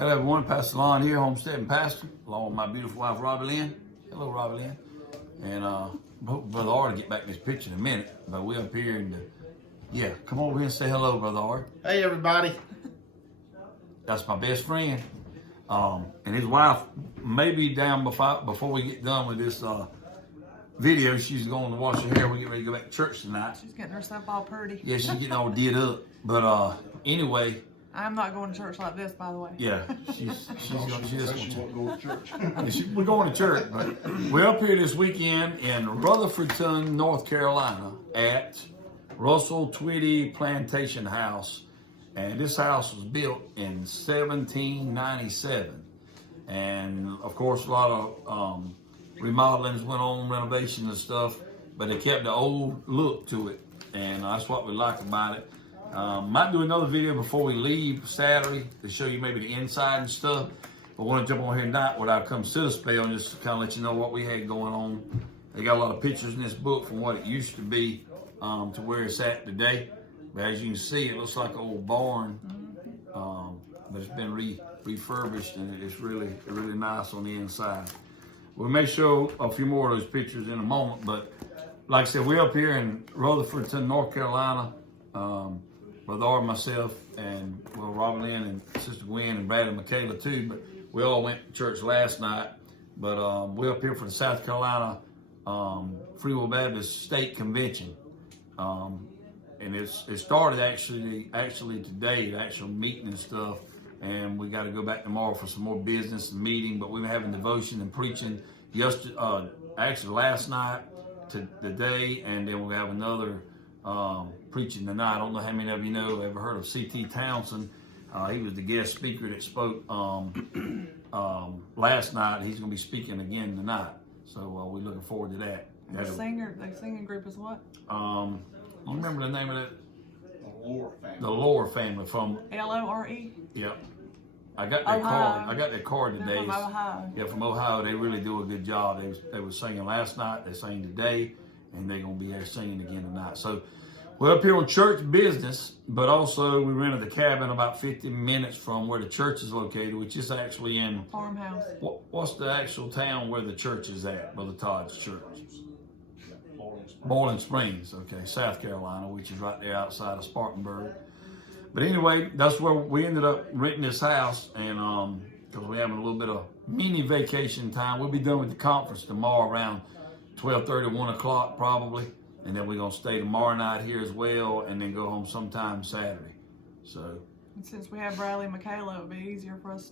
Hello everyone, Pastor Lon here, Homestead and Pastor, along with my beautiful wife, Robbie Lynn. Hello, Robbie Lynn. And hope Brother Ard will get back in this picture in a minute, but we're up here and come over here and say hello, Brother Ard. Hey everybody. That's my best friend. And his wife may be down before we get done with this video. She's going to wash her hair. We get ready to go back to church tonight. She's getting herself all pretty. Yeah, she's getting all did up. But anyway. I'm not going to church like this, by the way. Yeah, she's going to church. We're going to church, but we're up here this weekend in Rutherfordton, North Carolina at Russell Twitty Plantation House. And this house was built in 1797. And of course, a lot of remodelings went on, renovation and stuff, but they kept the old look to it. And that's what we like about it. Might do another video before we leave Saturday to show you maybe the inside and stuff. But we're going to jump on here tonight without come sit a spell and just kind of let you know what we had going on. They got a lot of pictures in this book from what it used to be to where it's at today. But as you can see, it looks like an old barn, but it's been refurbished and it's really nice on the inside. We may show a few more of those pictures in a moment, but like I said, we're up here in Rutherfordton, North Carolina. Brother Ard, myself, and Robin Lynn and Sister Gwen and Brad and Michaela too, but we all went to church last night. But we're up here for the South Carolina Free Will Baptist State Convention. And it started actually today, the actual meeting and stuff. And we got to go back tomorrow for some more business and meeting. But we've been having devotion and preaching actually last night to today, and then we'll have another preaching tonight. I don't know how many of you know, ever heard of C.T. Townsend. He was the guest speaker that spoke last night. He's going to be speaking again tonight. So we're looking forward to that. The singing group is what? I don't remember the name of it. The Lore family. The Lore family from L-O-R-E? Yep. I got that card. I got that card today. From Ohio. Yeah, from Ohio. They really do a good job. They were singing last night. They sang today, and they're gonna be there singing again tonight. So we're up here on church business, but also we rented a cabin about 50 minutes from where the church is located, which is actually in Farmhouse. What's the actual town where the church is at? Brother Todd's church. Boiling Springs, okay, South Carolina, which is right there outside of Spartanburg. But anyway, that's where we ended up renting this house, and because we're having a little bit of mini vacation time. We'll be done with the conference tomorrow around 12:30, 1 o'clock probably, and then we're gonna stay tomorrow night here as well, and then go home sometime Saturday. So. And since we have Bradley and Michaela, it would be easier for us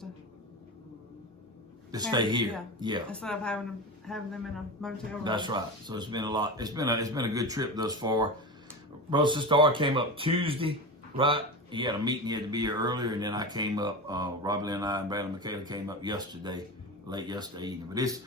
to stay here. Yeah. Instead of having them in a motel room. That's right. So it's been a lot. It's been a good trip thus far. Brother Sister Ard came up Tuesday, right? He had a meeting. He had to be here earlier, and then I came up. Robin and I and Brad and Michaela came up late yesterday evening. But it's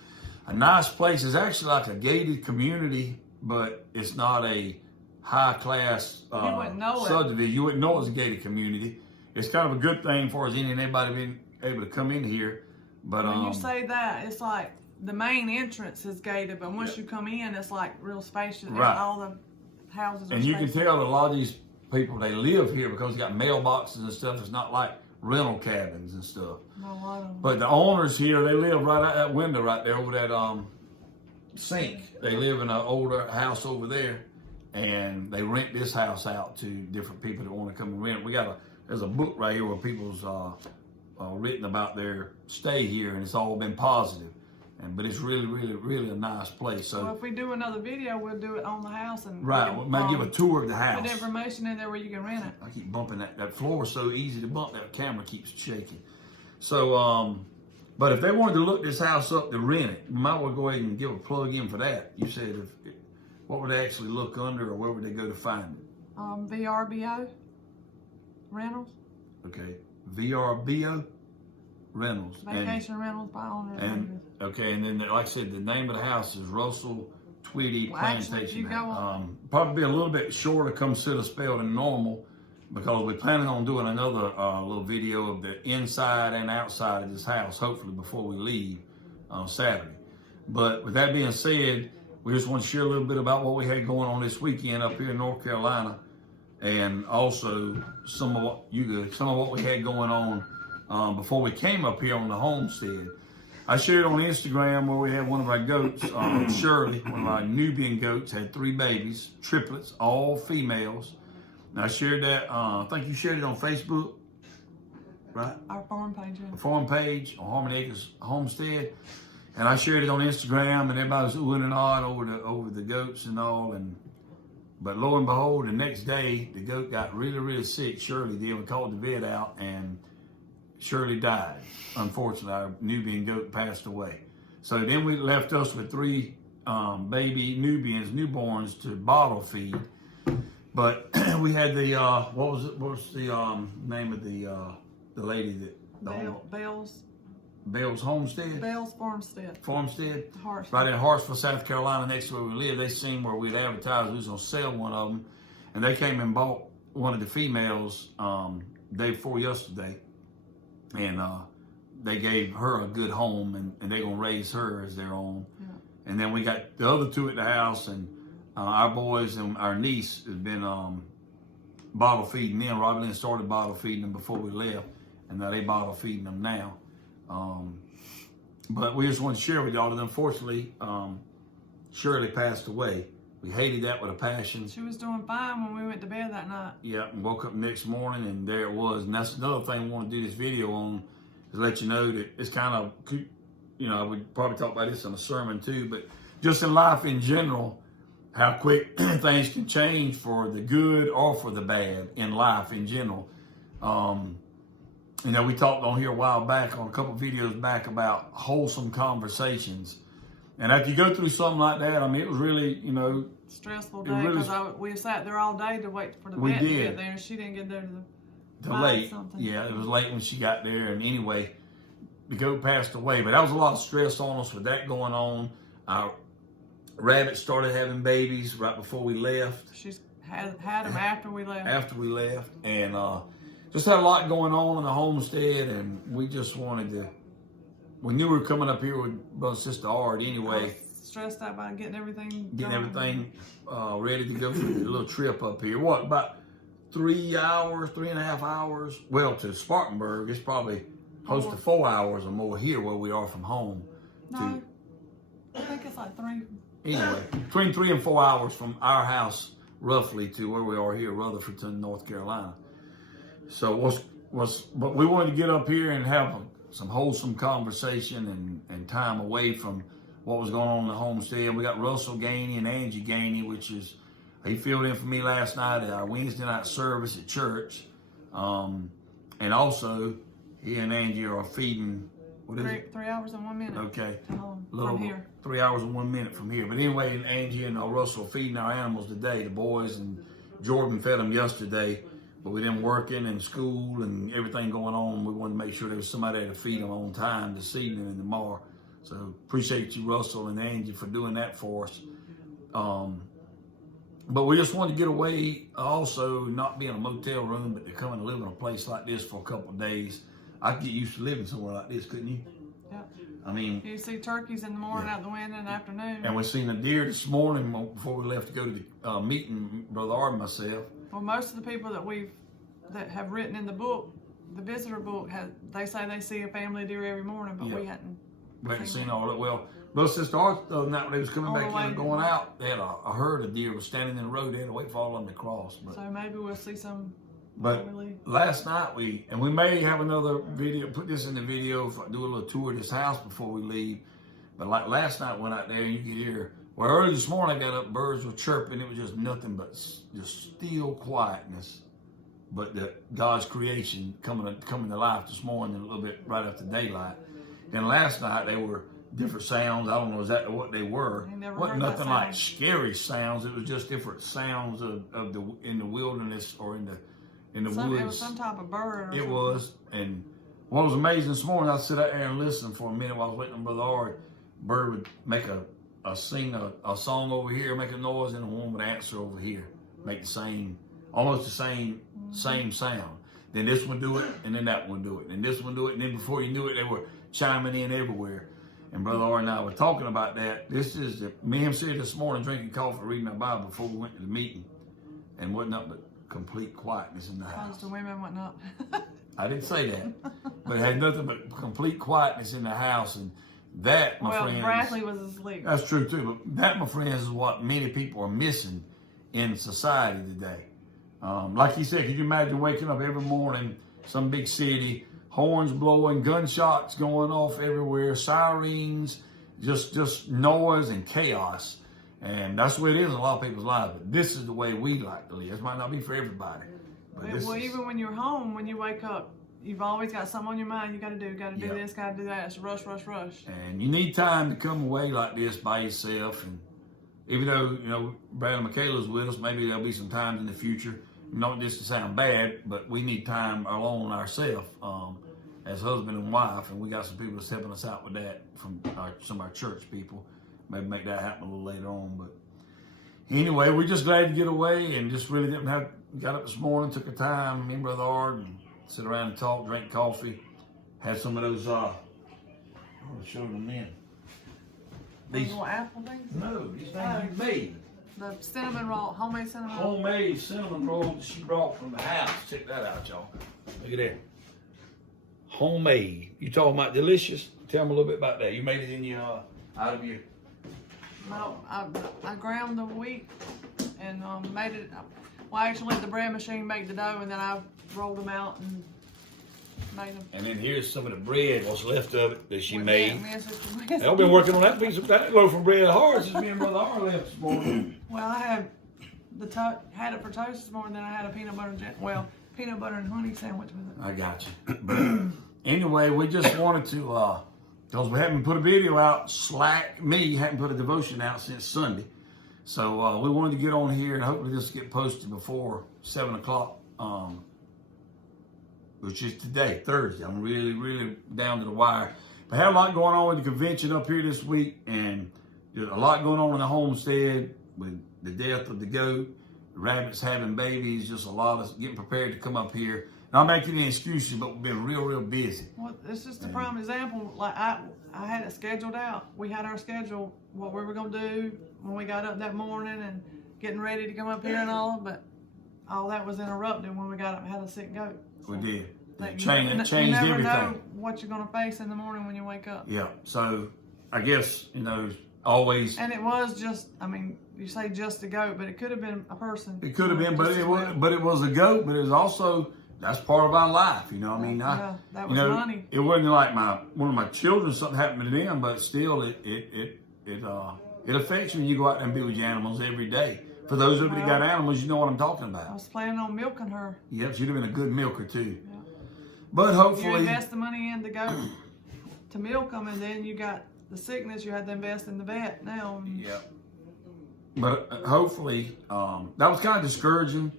a nice place. It's actually like a gated community, but it's not a high class subdivision. You wouldn't know it's a gated community. It's kind of a good thing for us anybody being able to come in here. But when you say that, it's like the main entrance is gated, but once you come in, it's like real spacious. Right. All the houses are and you spacious. can tell a lot of these people, they live here because they got mailboxes and stuff. It's not like rental cabins and stuff. No, a lot of them. But the owners here, they live right out that window right there over that sink. They live in an older house over there, and they rent this house out to different people that want to come and rent it. There's a book right here where people's written about their stay here, and it's all been positive. But it's really a nice place. So if we do another video, we'll do it on the house and we might give a tour of the house. Put information in there where you can rent it. I keep bumping that floor is so easy to bump. That camera keeps shaking. So, but if they wanted to look this house up to rent it, we might well go ahead and give a plug in for that. You said what would they actually look under, or where would they go to find it? VRBO rentals. Okay, VRBO rentals. Vacation rentals by owners. Okay, and then like I said, the name of the house is Russell Twitty Plantation. Probably be a little bit shorter come sit a spell than normal, because we're planning on doing another little video of the inside and outside of this house, hopefully before we leave on Saturday. But with that being said, we just want to share a little bit about what we had going on this weekend up here in North Carolina, and also some of what we had going on before we came up here on the homestead. I shared on Instagram where we had one of our goats, Shirley, one of our Nubian goats, had 3 babies, triplets, all females. And I shared that, I think you shared it on Facebook, right? Our farm page. Yeah. The farm page on Harmony Acres Homestead. And I shared it on Instagram, and everybody was oohing and ahhing over the goats and all. But lo and behold, the next day, the goat got really, really sick. Shirley did. We called the vet out, and Shirley died. Unfortunately, our Nubian goat passed away. So then we left us with 3 baby newborns to bottle feed. But we had the what was the name of the lady that Bell's Homestead? Bell's Farmstead. Right in Hartsville, South Carolina, next to where we live. They seen where we'd advertised we was gonna sell one of them, and they came and bought one of the females day before yesterday, and they gave her a good home, and they're gonna raise her as their own. Yeah. And then we got the other 2 at the house, and our boys and our niece has been bottle feeding them. Robin Lynn started bottle feeding them before we left, and now they bottle feeding them now. But we just want to share with y'all that unfortunately, Shirley passed away. We hated that with a passion. She was doing fine when we went to bed that night. Yeah, and woke up the next morning and there it was. And that's another thing we want to do this video on, is let you know that it's kind of, you know, we'd probably talk about this in a sermon too, but just in life in general, how quick things can change for the good or for the bad in life in general. You know, we talked on here a while back, on a couple videos back, about wholesome conversations. And after you go through something like that, I mean, it was really, you know, stressful day, because we sat there all day to wait for the vet to get there, and she didn't get there to late. Something. Yeah, it was late when she got there, and anyway, the goat passed away. But that was a lot of stress on us with that going on. Our rabbit started having babies right before we left. She's had them after we left. And just had a lot going on in the homestead, and we just wanted to. We knew we were coming up here with brother and sister Ard anyway. I was stressed out about getting everything ready to go for the little trip up here. What, about 3.5 hours? Well, to Spartanburg, it's probably close to 4 hours or more here where we are from home. No, I think it's like 3. Anyway, between 3 and 4 hours from our house, roughly, to where we are here, Rutherfordton, North Carolina. So but we wanted to get up here and have some wholesome conversation and time away from what was going on in the homestead. We got Russell Gainey and Angie Gainey, he filled in for me last night at our Wednesday night service at church. And also, he and Angie are feeding, what is it? 3 hours and 1 minute. Okay. From here. 3 hours and 1 minute from here. But anyway, and Angie and Russell are feeding our animals today. The boys and Jordan fed them yesterday. But with them working and school and everything going on, we wanted to make sure there was somebody there to feed them on time this evening and tomorrow. So appreciate you, Russell and Angie, for doing that for us. But we just wanted to get away, also not be in a motel room, but to come and live in a place like this for a couple of days. I could get used to living somewhere like this, couldn't you? Yeah. I mean, you see turkeys in the morning, out the window in the afternoon. And we seen a deer this morning before we left to go to the meeting, Brother Ard and myself. Well, most of the people that have written in the book, the visitor book, they say they see a family deer every morning, but we hadn't seen all that. Well, Brother Sister Art, the other night when they was coming back in and going out, they had a herd of deer was standing in the road. They had to wait for all of them to cross. So maybe we'll see some. But last night we may have another video, put this in the video, do a little tour of this house before we leave. But like last night, went out there and you could hear, well, early this morning I got up, birds were chirping. It was just nothing but just still quietness. But God's creation coming to life this morning, a little bit right after daylight. Then last night they were different sounds. I don't know exactly what they were. Wasn't nothing like scary sounds. It was just different sounds in the wilderness or in the woods. It was some type of bird. It was. And what was amazing this morning, I sit out there and listen for a minute while I was waiting on Brother Ard. Bird would make sing a song over here, make a noise, and a woman would answer over here, make almost the same sound. Then this one do it, and then that one do it, and this one do it, and then before you knew it, they were chiming in everywhere. And Brother Ard and I were talking about that. This is me and him sitting this morning drinking coffee, reading our Bible before we went to the meeting, and wasn't nothing but complete quietness in the house. Because the women went up. I didn't say that. but had nothing but complete quietness in the house. And that, my friends, Bradley was asleep. that's true too. But that, my friends, is what many people are missing in society today. Like you said, can you imagine waking up every morning, some big city, horns blowing, gunshots going off everywhere, sirens, just noise and chaos. And that's the way it is in a lot of people's lives. But this is the way we like to live. This might not be for everybody. But Well, even when you're home, when you wake up, you've always got something on your mind. You got to do this, got to do that. It's rush, rush, rush. And you need time to come away like this by yourself. And even though, Brad and Michaela's with us, maybe there'll be some times in the future, not just to sound bad, but we need time alone ourselves as husband and wife. And we got some people that's helping us out with that from some of our church people. Maybe make that happen a little later on. But anyway, we're just glad to get away and just really got up this morning, took a time, me and Brother Ard, and sit around and talk, drink coffee, had some of those, I want to show them in. These little apple things? No, these things you made. The cinnamon roll, homemade cinnamon roll. Homemade cinnamon rolls that she brought from the house. Check that out, y'all. Look at that. Homemade. You talking about delicious? Tell me a little bit about that. You made it in your, out of your... No, I ground the wheat and made it. Well, I actually let the bread machine make the dough, and then I rolled them out and made them. And then here's some of the bread, what's left of it that she made. Yes, I've been working on that loaf of bread hard since me and Brother Ard left this morning. Well, I had had it for toast this morning. Then I had a peanut butter and honey sandwich with it. I got you. But anyway, we just wanted to, because we haven't put a video out, hadn't put a devotion out since Sunday. So we wanted to get on here and hopefully this will get posted before 7 o'clock, which is today, Thursday. I'm really, really down to the wire. But I had a lot going on with the convention up here this week, and there's a lot going on in the homestead with the death of the goat, the rabbits having babies, just a lot of us getting prepared to come up here. Not making any excuses, but we've been real, real busy. Well, it's just a prime example. Like I had it scheduled out. We had our schedule, what we were gonna do when we got up that morning and getting ready to come up here and all. But all that was interrupted when we got up and had a sick goat. We did. Like, Changed you never everything. know what you're gonna face in the morning when you wake up. Yeah. So I guess always. And it was just, you say just a goat, but it could have been a person. It could have been, but it was a goat. But it was also. That's part of our life, Yeah, that was money. It wasn't like one of my children, something happened to them, but still, it affects you when you go out there and be with your animals every day. For those of you that got animals, you know what I'm talking about. I was planning on milking her. Yep, she'd have been a good milker too. Yeah. But hopefully, you invest the money in the goat to milk them, and then you got the sickness. You had to invest in the vet now. Yep. But hopefully, that was kind of discouraging,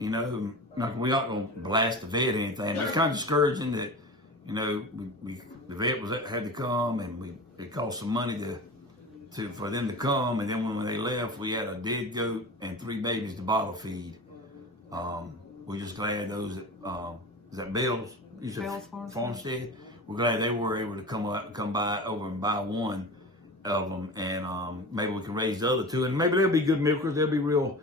we aren't going to blast the vet or anything. But it's kind of discouraging that, the vet had to come, and it cost some money for them to come. And then when they left, we had a dead goat and 3 babies to bottle feed. We're just glad those, is that Bill's? Bill's Farmstead. We're glad they were able to come by over and buy one of them, and maybe we can raise the other 2, and maybe they'll be good milkers. They'll be real.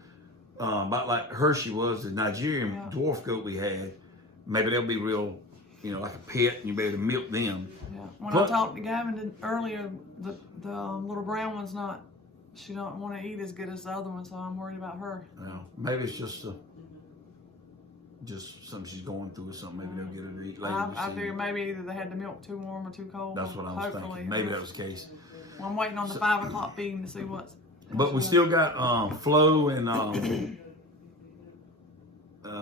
About like Hershey was, the Nigerian dwarf goat we had. Maybe they'll be real, like a pet, and you'll be able to milk them. Yeah. When I talked to Gavin earlier, the little brown one's she don't want to eat as good as the other one, so I'm worried about her. Well, maybe it's just something she's going through or something. Maybe they'll get her to eat later. I figured maybe either they had the milk too warm or too cold. That's what I was thinking. Maybe that was the case. Well, I'm waiting on the 5 o'clock feeding to see what's. But we still got Flo and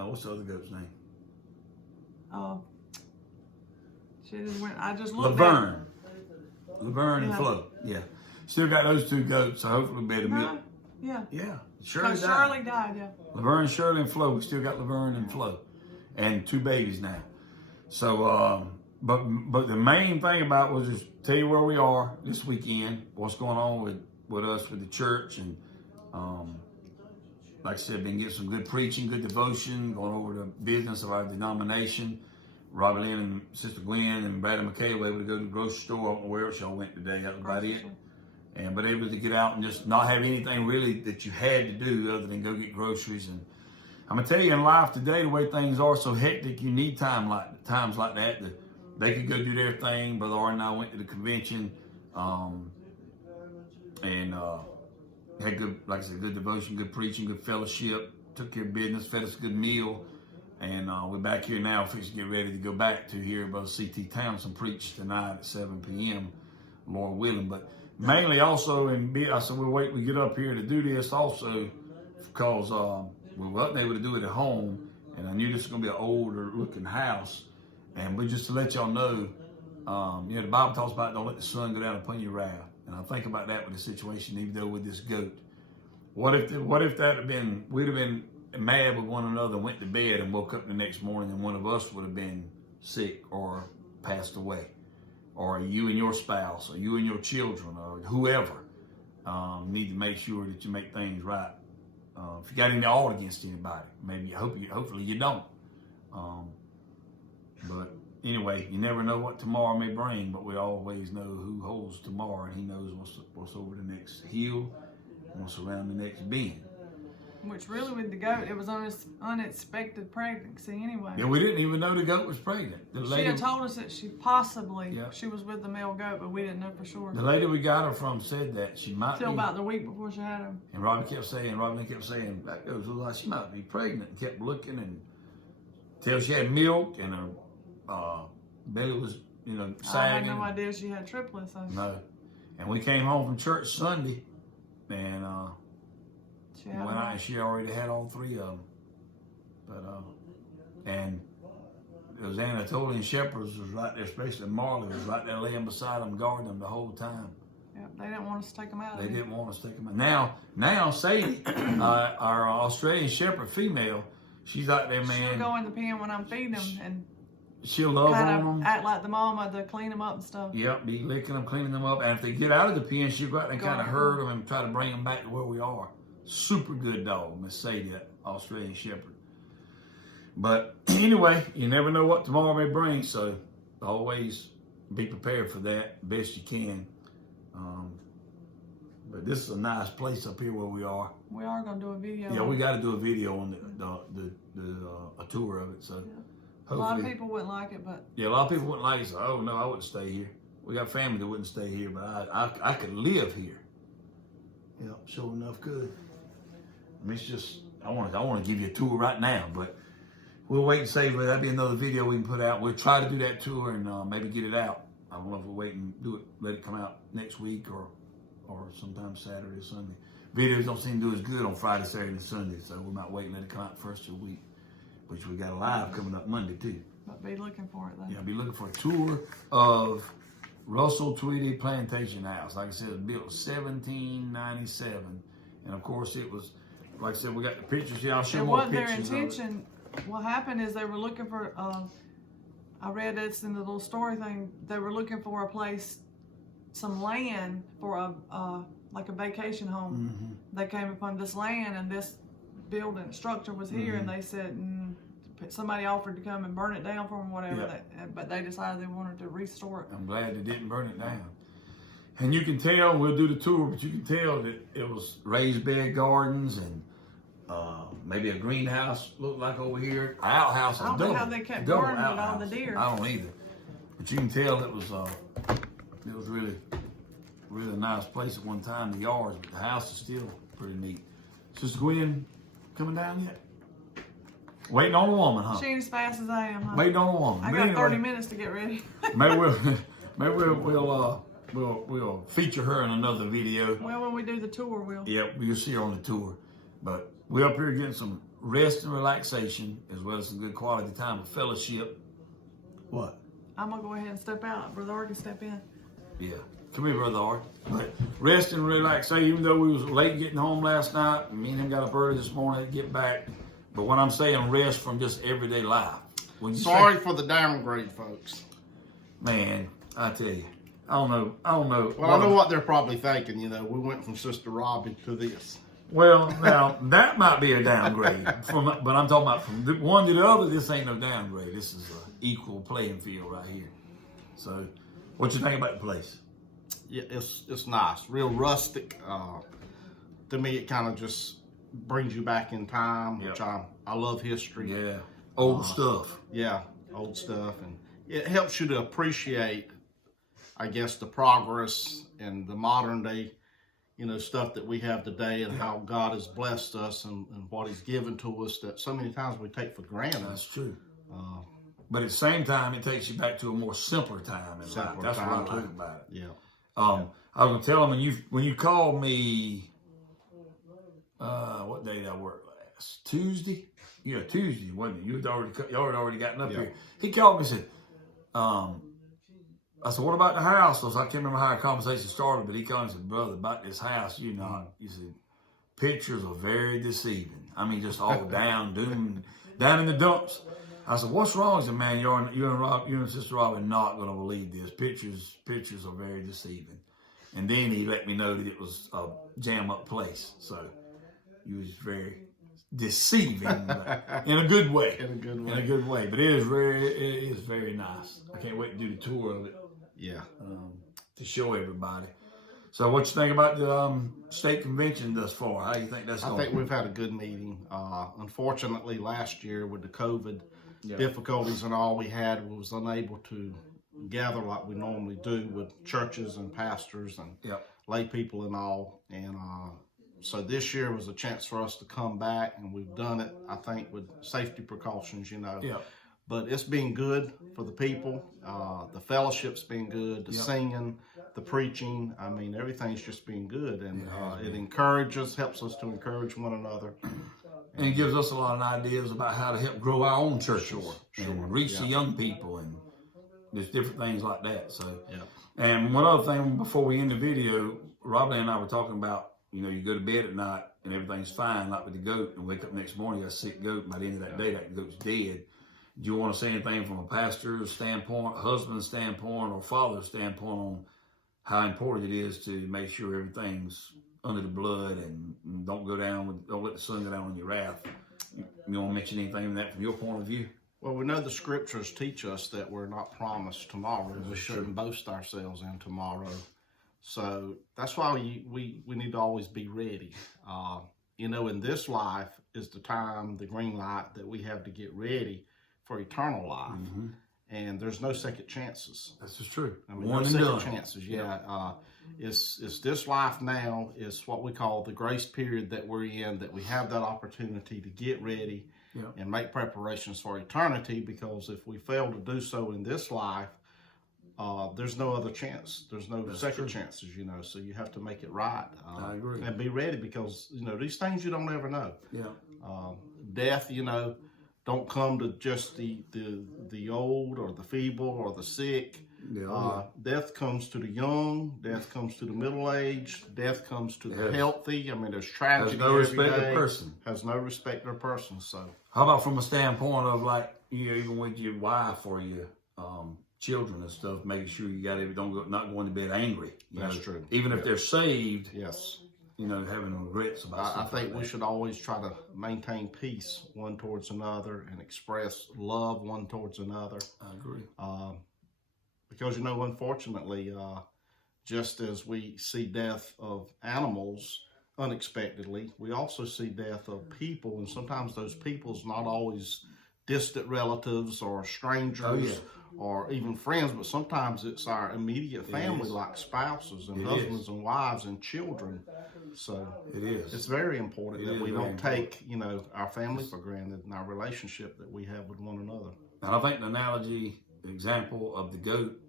what's the other goat's name? She just went. I just looked. Laverne and Flo. Yeah, still got those 2 goats. So hopefully we'll be able to milk. Yeah. Yeah. Shirley died. Yeah. Laverne, Shirley, and Flo. We still got Laverne and Flo, and 2 babies now. So, but the main thing about was just tell you where we are this weekend. What's going on with us, with the church, and like I said, been getting some good preaching, good devotion, going over the business of our denomination. Robert Lynn and Sister Gwen and Brad and Michaela were able to go to the grocery store. I don't know where else y'all went today. That was about it. But able to get out and just not have anything really that you had to do other than go get groceries. And I'm gonna tell you, in life today, the way things are so hectic, you need times like that to they could go do their thing. Brother Art and I went to the convention, and had good, like I said, good devotion, good preaching, good fellowship. Took care of business, fed us a good meal, and we're back here now. Fixing to get ready to go back to hear Brother C.T. Townsend preach tonight at 7 p.m. Lord willing. But mainly also, I said we get up here to do this also because we wasn't able to do it at home, and I knew this was going to be an older looking house. And but just to let y'all know, the Bible talks about don't let the sun go down upon your wrath. And I think about that with the situation, even though with this goat. What if that had been, we'd have been mad with one another, went to bed and woke up the next morning and one of us would have been sick or passed away, or you and your spouse, or you and your children, or whoever. Need to make sure that you make things right. If you got any ought against anybody, hopefully you don't. But anyway, you never know what tomorrow may bring, but we always know who holds tomorrow, and he knows what's over the next hill, what's around the next bend. Which really with the goat, it was unexpected pregnancy anyway. Yeah, we didn't even know the goat was pregnant. She had told us that she was with the male goat, but we didn't know for sure. The lady we got her from said that she might Till be. about the week before she had him. And Robin kept saying, that goes like she might be pregnant, and kept looking until she had milk and her belly was, sagging. I had no idea she had triplets. No. And we came home from church Sunday, and she already had all three of them. But and those Anatolian shepherds was right there, especially Marley was right there laying beside them, guarding them the whole time. Yeah, they didn't want us to take them out. They didn't want us to take them out. Now Sadie, our Australian shepherd female, she's out there, man. She'll go in the pen when I'm feeding them and she'll love on them. Act like the mama to clean them up and stuff. Yep, be licking them, cleaning them up. And if they get out of the pen, she'll go out and kind of herd them and try to bring them back to where we are. Super good dog, Miss Sadie, that Australian shepherd. But anyway, you never know what tomorrow may bring, so always be prepared for that best you can. But this is a nice place up here where we are. We are going to do a video. Yeah, we got to do a video on a tour of it. So a lot of people wouldn't like it, but yeah, a lot of people wouldn't like it. So, oh no, I wouldn't stay here. We got family that wouldn't stay here, but I could live here. Yeah, sure enough, good. I mean, it's just I want to give you a tour right now, but we'll wait and save it. That'll be another video we can put out. We'll try to do that tour and maybe get it out. I don't know if we'll wait and do it, let it come out next week or sometime Saturday or Sunday. Videos don't seem to do as good on Friday, Saturday, and Sunday, so we might wait and let it come out first of the week, which we got a live coming up Monday too. But be looking for it though. Yeah, be looking for a tour of Russell Tweedy Plantation House. Like I said, it was built in 1797, and of course it was. Like I said, we got the pictures here. I'll show more pictures. It wasn't their intention. What happened is they were looking for, I read this in the little story thing, they were looking for a place, some land for like a vacation home. Mm-hmm. They came upon this land and this building structure was here, and they said, somebody offered to come and burn it down for them, whatever, but they decided they wanted to restore it. I'm glad they didn't burn it down. And you can tell, we'll do the tour, but you can tell that it was raised bed gardens and maybe a greenhouse looked like over here. Our outhouse is I don't know how they kept burning with all the deer. I don't either. But you can tell it was really, really a nice place at one time, the yards, but the house is still pretty neat. Sister Gwen coming down yet? Waiting on a woman, huh? She ain't as fast as I am, huh? Waiting on a woman. I got 30 minutes to get ready. maybe we'll feature her in another video. Well, when we do the tour, we'll. Yep, you'll see her on the tour. But we're up here getting some rest and relaxation, as well as some good quality time of fellowship. What? I'm going to go ahead and step out. Brother Art can step in. Yeah. Come here, Brother Art. But rest and relaxation, even though we was late getting home last night, me and him got up early this morning to get back. But when I'm saying rest from just everyday life. Sorry for the downgrade, folks. Man, I tell you. I don't know. Well, I know what they're probably thinking. We went from Sister Robbie to this. Well, now that might be a downgrade, but I'm talking about from one to the other. This ain't no downgrade. This is an equal playing field right here. So, what you think about the place? Yeah, it's nice, real rustic. To me, it kind of just brings you back in time, which I love history. Yeah, old stuff. Yeah, old stuff, and it helps you to appreciate, I guess, the progress and the modern day, stuff that we have today, and how God has blessed us and what He's given to us that so many times we take for granted. That's true. But at the same time, it takes you back to a more simpler time in life. That's what I like about it. Yeah. I was gonna tell them when you called me, what day did I work last? Tuesday? Yeah, Tuesday, wasn't it? You had already gotten up here. He called me and said, I said, what about the house? I can't remember how our conversation started, but he called and said, brother, about this house, he said, pictures are very deceiving. I mean, just all down in the dumps. I said, what's wrong? He said, man, you and Sister Rob are not going to believe this. Pictures are very deceiving. And then he let me know that it was a jam-up place. So he was very deceiving, but in a good way. In a good way. But it is very nice. I can't wait to do the tour of it. Yeah. To show everybody. So what you think about the state convention thus far? How do you think that's going? I think we've had a good meeting. Unfortunately, last year with the COVID difficulties and all, we was unable to gather like we normally do with churches and pastors and lay people and all. And so this year was a chance for us to come back, and we've done it, I think, with safety precautions, But it's been good for the people. The fellowship's been good, the singing, the preaching. I mean, everything's just been good. And it helps us to encourage one another. And it gives us a lot of ideas about how to help grow our own churches and reach the young people, and there's different things like that. So, and one other thing before we end the video, Robbie and I were talking about, you go to bed at night and everything's fine, like with the goat, and wake up next morning, you got a sick goat, and by the end of that day, that goat's dead. Do you want to say anything from a pastor's standpoint, husband's standpoint, or father's standpoint on how important it is to make sure everything's under the blood and don't let the sun go down on your wrath? You want to mention anything in that from your point of view? Well, we know the scriptures teach us that we're not promised tomorrow. We shouldn't boast ourselves in tomorrow. So that's why we need to always be ready. In this life is the time, the green light that we have to get ready for eternal life. Mm-hmm. And there's no second chances. That's just true. I mean, no second chances. It's this life now is what we call the grace period that we're in, that we have that opportunity to get ready and make preparations for eternity, because if we fail to do so in this life, there's no other chance. There's no second chances, so you have to make it right. I agree. And be ready, because, these things you don't ever know. Death, don't come to just the old or the feeble or the sick. Death comes to the young. Death comes to the middle-aged. Death comes to the healthy. I mean, there's tragedy. Has no respect of person. Has no respect of person. So, how about from a standpoint of even with your wife or your children and stuff, making sure you got not going to bed angry. That's true. Even if they're saved. Yes. Having regrets about I think we should always try to maintain peace one towards another and express love one towards another. I agree. Because, unfortunately, just as we see death of animals unexpectedly, we also see death of people. And sometimes those people's not always distant relatives or strangers or even friends, but sometimes it's our immediate family, like spouses and husbands and wives and children. So it's very important that we don't take, our family for granted and our relationship that we have with one another. And I think the example of the goat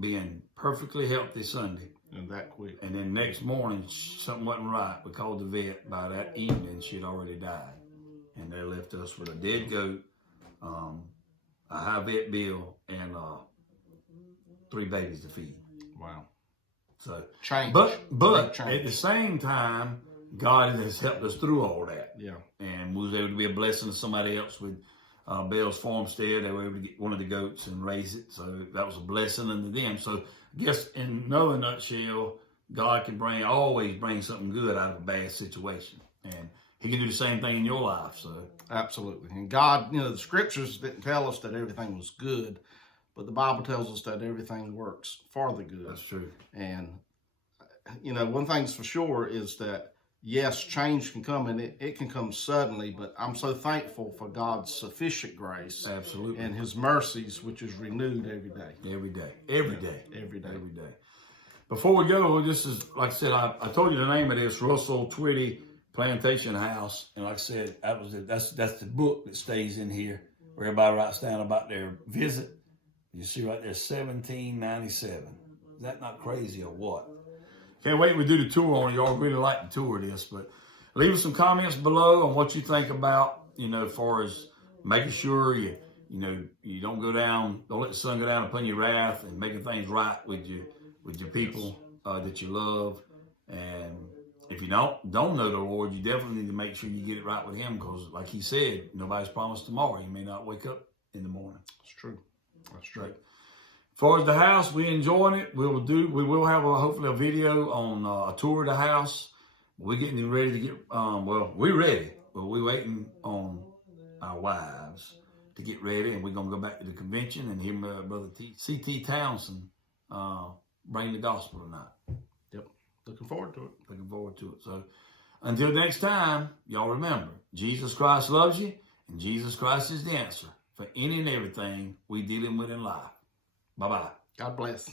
being perfectly healthy Sunday. And that quick. And then next morning, something wasn't right. We called the vet. By that evening, she had already died. And they left us with a dead goat, a high vet bill, and 3 babies to feed. Wow. So, change. But at the same time, God has helped us through all that. Yeah. And we was able to be a blessing to somebody else with Bell's Homestead. They were able to get one of the goats and raise it. So that was a blessing unto them. So I guess in another nutshell, God can always bring something good out of a bad situation. And He can do the same thing in your life. So absolutely. And God, the scriptures didn't tell us that everything was good, but the Bible tells us that everything works for the good. That's true. And, one thing's for sure is that yes, change can come, and it can come suddenly, but I'm so thankful for God's sufficient grace. Absolutely. And his mercies, which is renewed every day. Every day. Every day. Every day. Every day. Before we go, this is, like I said, I told you the name of this, Russell Twitty Plantation House. And like I said, that's the book that stays in here where everybody writes down about their visit. You see right there, 1797. Is that not crazy or what? Can't wait to do the tour on it. Y'all really like the tour of this, but leave us some comments below on what you think about, as far as making sure you don't go down, don't let the sun go down upon your wrath, and making things right with your people that you love. And if you don't know the Lord, you definitely need to make sure you get it right with him, because like he said, nobody's promised tomorrow. You may not wake up in the morning. It's true. That's true. As far as the house, we enjoying it. We will have hopefully a video on a tour of the house. We're getting ready to get, we're ready, but we're waiting on our wives to get ready, and we're going to go back to the convention and hear Brother C.T. Townsend bring the gospel tonight. Yep. Looking forward to it. Looking forward to it. So until next time, y'all remember, Jesus Christ loves you, and Jesus Christ is the answer for any and everything we dealing with in life. Bye-bye. God bless.